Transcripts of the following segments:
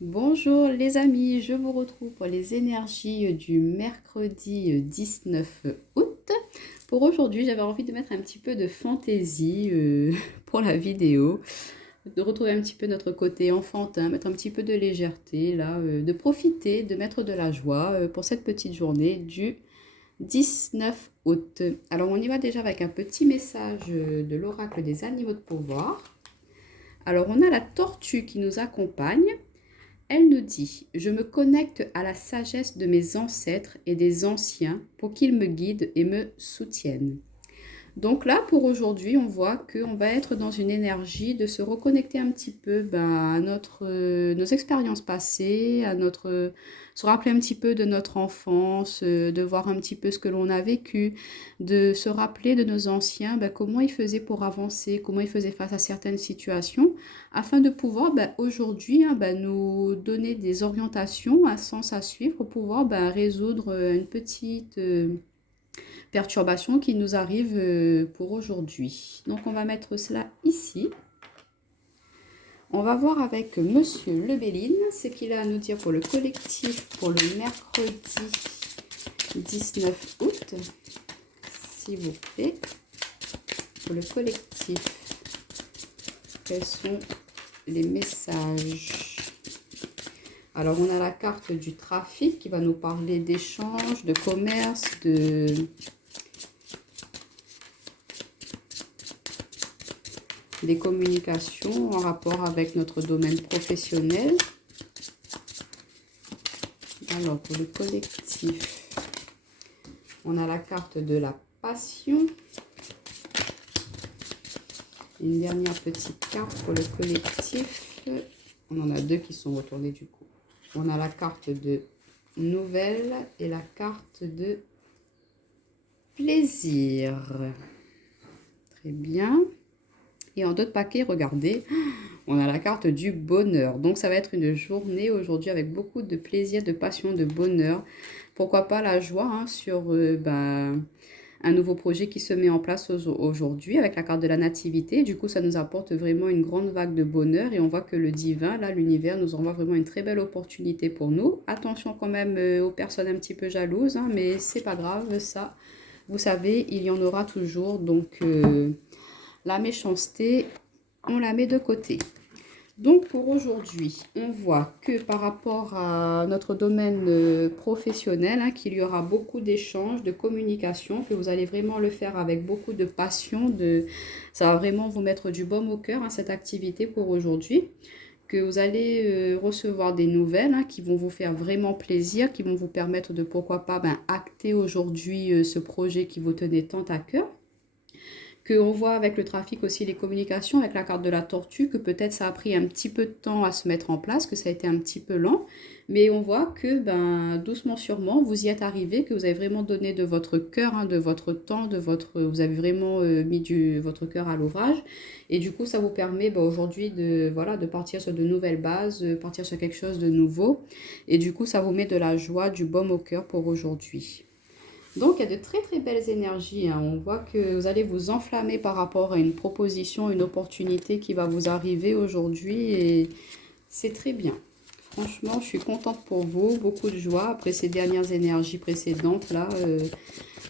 Bonjour les amis, je vous retrouve pour les énergies du mercredi 19 août. Pour aujourd'hui, j'avais envie de mettre un petit peu de fantaisie pour la vidéo, de retrouver un petit peu notre côté enfantin, mettre un petit peu de légèreté, là, de profiter, de mettre de la joie pour cette petite journée du 19 août. Alors on y va déjà avec un petit message de l'oracle des animaux de pouvoir. Alors on a la tortue qui nous accompagne. Elle nous dit: « Je me connecte à la sagesse de mes ancêtres et des anciens pour qu'ils me guident et me soutiennent. » Donc là, pour aujourd'hui, on voit qu'on va être dans une énergie de se reconnecter un petit peu à nos expériences passées, se rappeler un petit peu de notre enfance, de voir un petit peu ce que l'on a vécu, de se rappeler de nos anciens, comment ils faisaient pour avancer, comment ils faisaient face à certaines situations, afin de pouvoir aujourd'hui nous donner des orientations, un sens à suivre pour pouvoir résoudre une petite perturbation qui nous arrive pour aujourd'hui. Donc on va mettre cela ici. On va voir avec Monsieur Lebelline ce qu'il a à nous dire pour le collectif pour le mercredi 19 août. S'il vous plaît. Pour le collectif. Quels sont les messages? Alors on a la carte du trafic qui va nous parler d'échange, de commerce, des communications en rapport avec notre domaine professionnel. Alors, pour le collectif, on a la carte de la passion. Une dernière petite carte pour le collectif. On en a deux qui sont retournées du coup. On a la carte de nouvelles et la carte de plaisir. Très bien. Et en d'autres paquets, regardez, on a la carte du bonheur. Donc ça va être une journée aujourd'hui avec beaucoup de plaisir, de passion, de bonheur. Pourquoi pas la joie sur un nouveau projet qui se met en place aujourd'hui avec la carte de la nativité. Du coup, ça nous apporte vraiment une grande vague de bonheur et on voit que le divin, là, l'univers nous envoie vraiment une très belle opportunité pour nous. Attention quand même aux personnes un petit peu jalouses, mais c'est pas grave, ça, vous savez, il y en aura toujours. Donc la méchanceté, on la met de côté. Donc pour aujourd'hui, on voit que par rapport à notre domaine professionnel, qu'il y aura beaucoup d'échanges, de communication, que vous allez vraiment le faire avec beaucoup de passion. Ça va vraiment vous mettre du baume au cœur, cette activité pour aujourd'hui. Que vous allez recevoir des nouvelles qui vont vous faire vraiment plaisir, qui vont vous permettre de pourquoi pas acter aujourd'hui ce projet qui vous tenait tant à cœur. Qu'on voit avec le trafic aussi les communications, avec la carte de la tortue, que peut-être ça a pris un petit peu de temps à se mettre en place, que ça a été un petit peu lent, mais on voit que doucement sûrement, vous y êtes arrivé, que vous avez vraiment donné de votre cœur, de votre temps, vous avez vraiment mis votre cœur à l'ouvrage, et du coup ça vous permet aujourd'hui de partir sur de nouvelles bases, partir sur quelque chose de nouveau, et du coup ça vous met de la joie, du baume au cœur pour aujourd'hui. Donc, il y a de très très belles énergies. On voit que vous allez vous enflammer par rapport à une proposition, une opportunité qui va vous arriver aujourd'hui et c'est très bien. Franchement, je suis contente pour vous. Beaucoup de joie après ces dernières énergies précédentes là.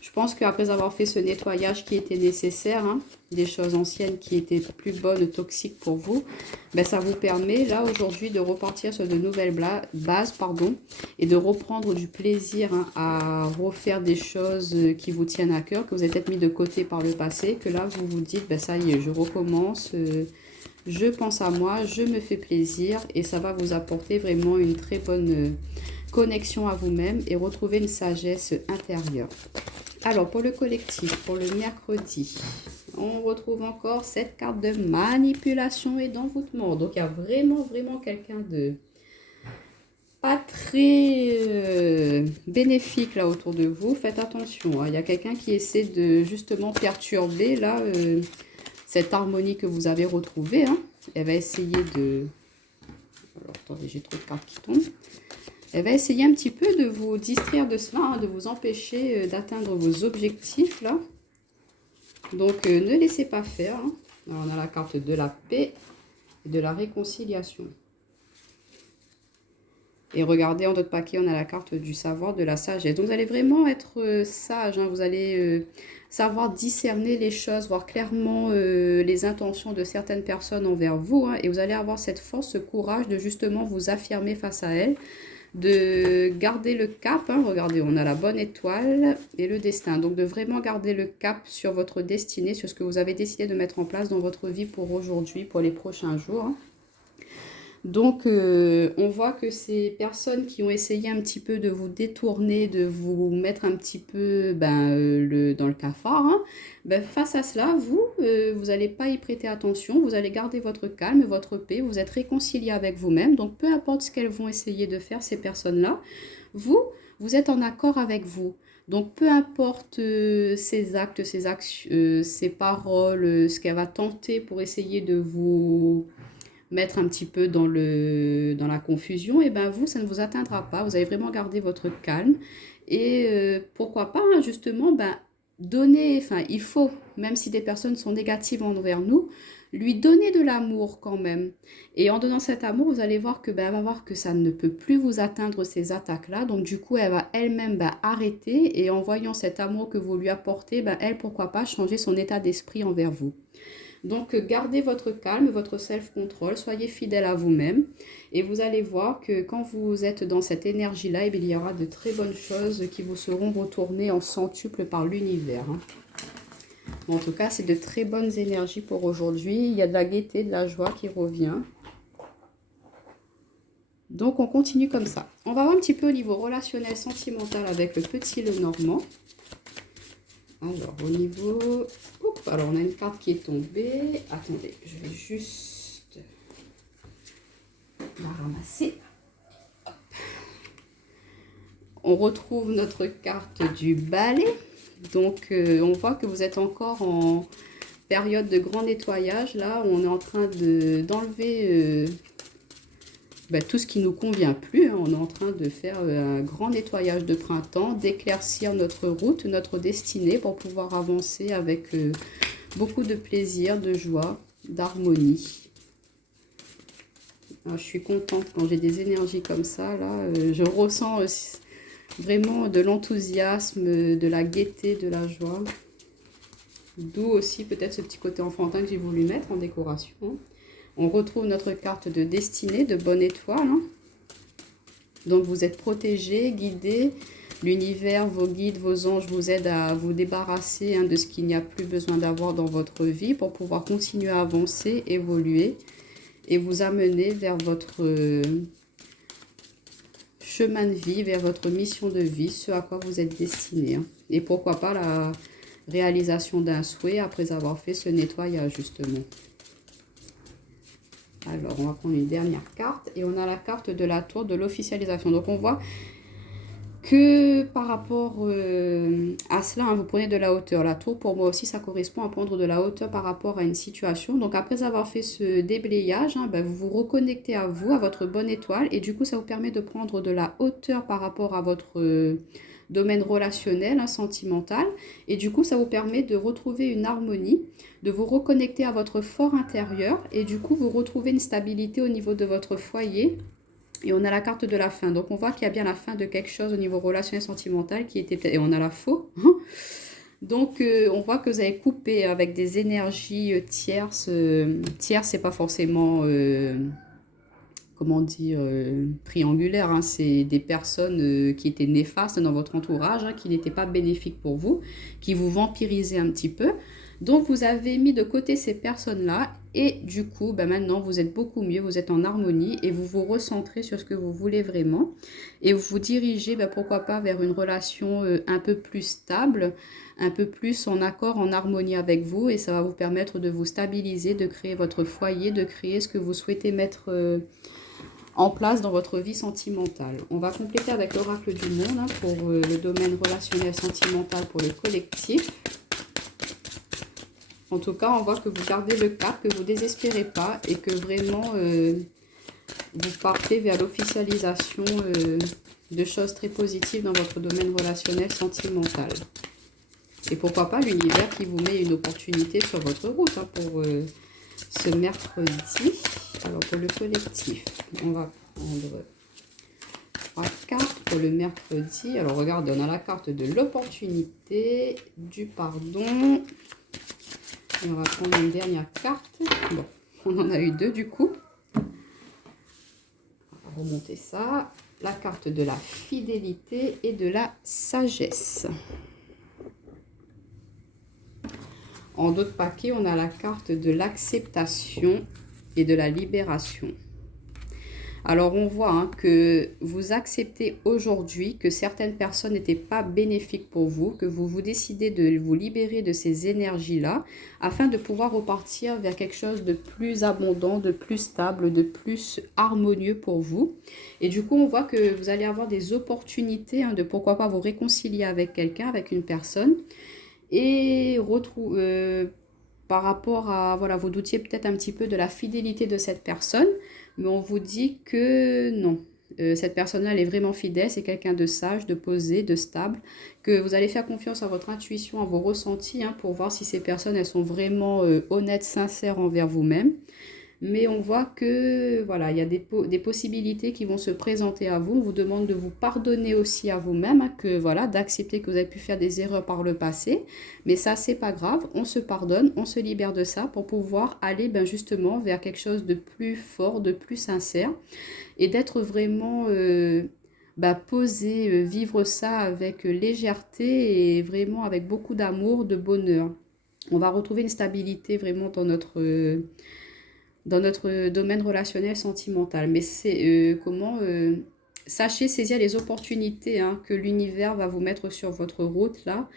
Je pense qu'après avoir fait ce nettoyage qui était nécessaire, des choses anciennes qui étaient plus bonnes, toxiques pour vous, ça vous permet là aujourd'hui de repartir sur de nouvelles bases, et de reprendre du plaisir à refaire des choses qui vous tiennent à cœur, que vous avez peut-être mis de côté par le passé, que là vous vous dites, ça y est, je recommence, je pense à moi, je me fais plaisir et ça va vous apporter vraiment une très bonne connexion à vous-même et retrouver une sagesse intérieure. Alors, pour le collectif, pour le mercredi, on retrouve encore cette carte de manipulation et d'envoûtement. Donc, il y a vraiment, vraiment quelqu'un de pas très bénéfique là autour de vous. Faites attention, il y a quelqu'un qui essaie de justement perturber là cette harmonie que vous avez retrouvée. Elle va essayer de... Alors, attendez, j'ai trop de cartes qui tombent. Elle va essayer un petit peu de vous distraire de cela, de vous empêcher d'atteindre vos objectifs là. Donc ne laissez pas faire. Alors, on a la carte de la paix et de la réconciliation. Et regardez, en d'autres paquets, on a la carte du savoir, de la sagesse. Donc, vous allez vraiment être sage, hein. Vous allez savoir discerner les choses, voir clairement les intentions de certaines personnes envers vous, hein. Et vous allez avoir cette force, ce courage de justement vous affirmer face à elles, de garder le cap, hein. Regardez, on a la bonne étoile et le destin. Donc, de vraiment garder le cap sur votre destinée, sur ce que vous avez décidé de mettre en place dans votre vie pour aujourd'hui, pour les prochains jours, hein. Donc, on voit que ces personnes qui ont essayé un petit peu de vous détourner, de vous mettre un petit peu dans le cafard, hein, face à cela, vous n'allez pas y prêter attention, vous allez garder votre calme, votre paix, vous êtes réconcilié avec vous-même. Donc, peu importe ce qu'elles vont essayer de faire, ces personnes-là, vous êtes en accord avec vous. Donc, peu importe ces actes, ces actions, ces paroles, ce qu'elle va tenter pour essayer de vous mettre un petit peu dans la confusion, et ben vous, ça ne vous atteindra pas. Vous allez vraiment garder votre calme. Et pourquoi pas, hein, justement, donner, enfin, il faut, même si des personnes sont négatives envers nous, lui donner de l'amour quand même. Et en donnant cet amour, vous allez voir que, elle va voir que ça ne peut plus vous atteindre ces attaques-là. Donc, du coup, elle va elle-même arrêter. Et en voyant cet amour que vous lui apportez, elle, pourquoi pas, changer son état d'esprit envers vous. Donc, gardez votre calme, votre self-control, soyez fidèle à vous-même et vous allez voir que quand vous êtes dans cette énergie-là, il y aura de très bonnes choses qui vous seront retournées en centuple par l'univers, hein. Bon, en tout cas, c'est de très bonnes énergies pour aujourd'hui. Il y a de la gaieté, de la joie qui revient. Donc, on continue comme ça. On va voir un petit peu au niveau relationnel, sentimental avec le petit Lenormand. Alors, au niveau... alors, on a une carte qui est tombée. Attendez, je vais juste la ramasser. Hop. On retrouve notre carte du balai. Donc, on voit que vous êtes encore en période de grand nettoyage. Là, on est en train d'enlever tout ce qui ne nous convient plus, hein. On est en train de faire un grand nettoyage de printemps, d'éclaircir notre route, notre destinée pour pouvoir avancer avec beaucoup de plaisir, de joie, d'harmonie. Je suis contente quand j'ai des énergies comme ça. Là, je ressens vraiment de l'enthousiasme, de la gaieté, de la joie. D'où aussi peut-être ce petit côté enfantin que j'ai voulu mettre en décoration. On retrouve notre carte de destinée, de bonne étoile, hein. Donc, vous êtes protégé, guidé. L'univers, vos guides, vos anges vous aident à vous débarrasser, hein, de ce qu'il n'y a plus besoin d'avoir dans votre vie pour pouvoir continuer à avancer, évoluer et vous amener vers votre chemin de vie, vers votre mission de vie, ce à quoi vous êtes destiné, hein. Et pourquoi pas la réalisation d'un souhait après avoir fait ce nettoyage, justement. Alors, on va prendre une dernière carte et on a la carte de la tour de l'officialisation. Donc, on voit que par rapport à cela, hein, vous prenez de la hauteur. La tour, pour moi aussi, ça correspond à prendre de la hauteur par rapport à une situation. Donc, après avoir fait ce déblayage, hein, vous vous reconnectez à vous, à votre bonne étoile. Et du coup, ça vous permet de prendre de la hauteur par rapport à votre domaine relationnel, hein, sentimental. Et du coup, ça vous permet de retrouver une harmonie, de vous reconnecter à votre fort intérieur. Et du coup, vous retrouvez une stabilité au niveau de votre foyer. Et on a la carte de la fin. Donc, on voit qu'il y a bien la fin de quelque chose au niveau relationnel sentimental qui était... Et on a la faux. Donc, on voit que vous avez coupé avec des énergies tierces. Tierces, c'est pas forcément... comment dire, triangulaire, hein. C'est des personnes qui étaient néfastes dans votre entourage, hein, qui n'étaient pas bénéfiques pour vous, qui vous vampirisaient un petit peu. Donc, vous avez mis de côté ces personnes-là et du coup, maintenant, vous êtes beaucoup mieux, vous êtes en harmonie et vous vous recentrez sur ce que vous voulez vraiment. Et vous vous dirigez, pourquoi pas, vers une relation un peu plus stable, un peu plus en accord, en harmonie avec vous. Et ça va vous permettre de vous stabiliser, de créer votre foyer, de créer ce que vous souhaitez mettre en place dans votre vie sentimentale. On va compléter avec l'oracle du monde, hein, pour le domaine relationnel sentimental pour le collectif. En tout cas, on voit que vous gardez le cap, que vous ne désespérez pas et que vraiment vous partez vers l'officialisation de choses très positives dans votre domaine relationnel sentimental. Et pourquoi pas l'univers qui vous met une opportunité sur votre route, hein, pour ce mercredi. Alors pour le collectif, on va prendre pour le mercredi. Alors, regardez, on a la carte de l'opportunité, du pardon. Et on va prendre une dernière carte. Bon, on en a eu deux du coup. On va remonter ça. La carte de la fidélité et de la sagesse. En d'autres paquets, on a la carte de l'acceptation et de la libération. Alors, on voit que vous acceptez aujourd'hui que certaines personnes n'étaient pas bénéfiques pour vous, que vous décidez de vous libérer de ces énergies-là afin de pouvoir repartir vers quelque chose de plus abondant, de plus stable, de plus harmonieux pour vous. Et du coup, on voit que vous allez avoir des opportunités de pourquoi pas vous réconcilier avec quelqu'un, avec une personne. Et par rapport à, voilà, vous doutiez peut-être un petit peu de la fidélité de cette personne, mais on vous dit que non. Cette personne-là, elle est vraiment fidèle, c'est quelqu'un de sage, de posé, de stable, que vous allez faire confiance à votre intuition, à vos ressentis, pour voir si ces personnes, elles sont vraiment honnêtes, sincères envers vous-même. Mais on voit que voilà, il y a des possibilités qui vont se présenter à vous. On vous demande de vous pardonner aussi à vous-même, que voilà, d'accepter que vous avez pu faire des erreurs par le passé. Mais ça, c'est pas grave. On se pardonne, on se libère de ça pour pouvoir aller justement vers quelque chose de plus fort, de plus sincère et d'être vraiment posé, vivre ça avec légèreté et vraiment avec beaucoup d'amour, de bonheur. On va retrouver une stabilité vraiment dans notre domaine relationnel sentimental. Mais c'est sachez saisir les opportunités que l'univers va vous mettre sur votre route là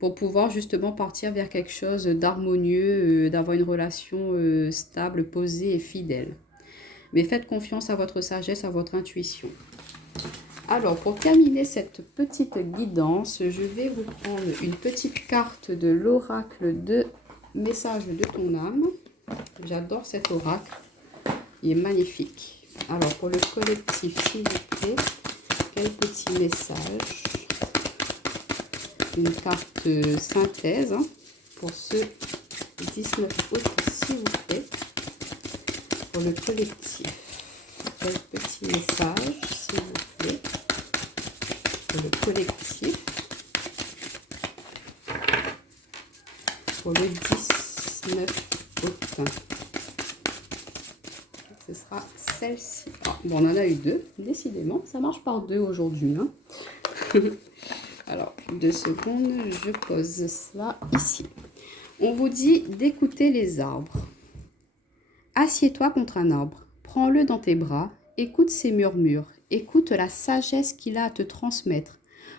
pour pouvoir justement partir vers quelque chose d'harmonieux, d'avoir une relation stable, posée et fidèle. Mais faites confiance à votre sagesse, à votre intuition. Alors, pour terminer cette petite guidance, je vais vous prendre une petite carte de l'oracle de message de ton âme. J'adore cet oracle. Il est magnifique. Alors, pour le collectif, s'il vous plaît, quel petit message. Une carte synthèse pour ce 19 août, s'il vous plaît. Pour le collectif, quel petit message, s'il vous plaît. Pour le collectif. Pour le 19 août. Ce sera celle-ci. Ah, bon, on en a eu deux, décidément. Ça marche par deux aujourd'hui. Alors, 2 secondes, je pose cela ici. On vous dit d'écouter les arbres. Assieds-toi contre un arbre, prends-le dans tes bras, écoute ses murmures, écoute la sagesse qu'il a à te transmettre.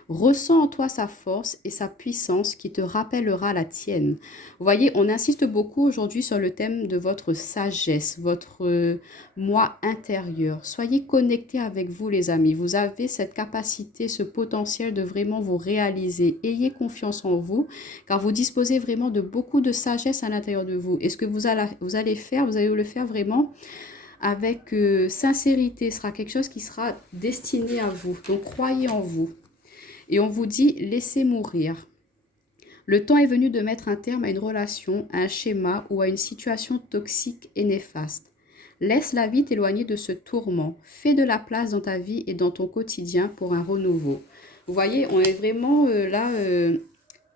Ressens en toi sa force et sa puissance qui te rappellera la tienne. Vous voyez, on insiste beaucoup aujourd'hui sur le thème de votre sagesse, votre moi intérieur. Soyez connectés avec vous les amis. Vous avez cette capacité, ce potentiel de vraiment vous réaliser. Ayez confiance en vous car vous disposez vraiment de beaucoup de sagesse à l'intérieur de vous. Et ce que vous allez faire, vous allez le faire vraiment avec sincérité. Ce sera quelque chose qui sera destiné à vous. Donc croyez en vous. Et on vous dit, laissez mourir. Le temps est venu de mettre un terme à une relation, à un schéma ou à une situation toxique et néfaste. Laisse la vie t'éloigner de ce tourment. Fais de la place dans ta vie et dans ton quotidien pour un renouveau. Vous voyez, on est vraiment là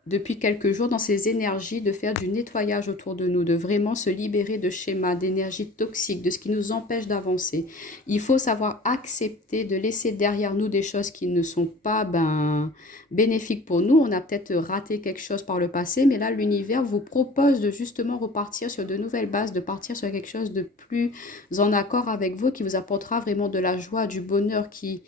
depuis quelques jours dans ces énergies de faire du nettoyage autour de nous, de vraiment se libérer de schémas, d'énergie toxiques, de ce qui nous empêche d'avancer. Il faut savoir accepter de laisser derrière nous des choses qui ne sont pas bénéfiques pour nous. On a peut-être raté quelque chose par le passé, mais là, l'univers vous propose de justement repartir sur de nouvelles bases, de partir sur quelque chose de plus en accord avec vous, qui vous apportera vraiment de la joie, du bonheur, qui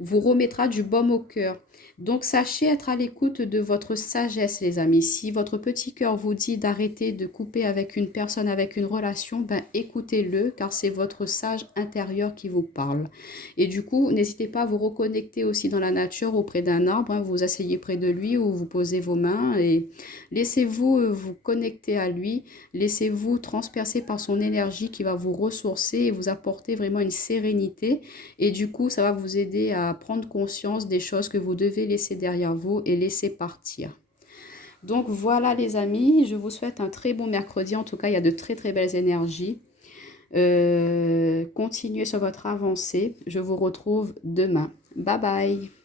vous remettra du baume au cœur. Donc, sachez être à l'écoute de votre sagesse, les amis. Si votre petit cœur vous dit d'arrêter de couper avec une personne, avec une relation, écoutez-le, car c'est votre sage intérieur qui vous parle. Et du coup, n'hésitez pas à vous reconnecter aussi dans la nature auprès d'un arbre. Vous vous asseyez près de lui ou vous posez vos mains et laissez-vous vous connecter à lui. Laissez-vous transpercer par son énergie qui va vous ressourcer et vous apporter vraiment une sérénité. Et du coup, ça va vous aider à prendre conscience des choses que vous devez laisser derrière vous et laisser partir. Donc voilà les amis, je vous souhaite un très bon mercredi. En tout cas, il y a de très très belles énergies. Continuez sur votre avancée. Je vous retrouve demain. Bye bye.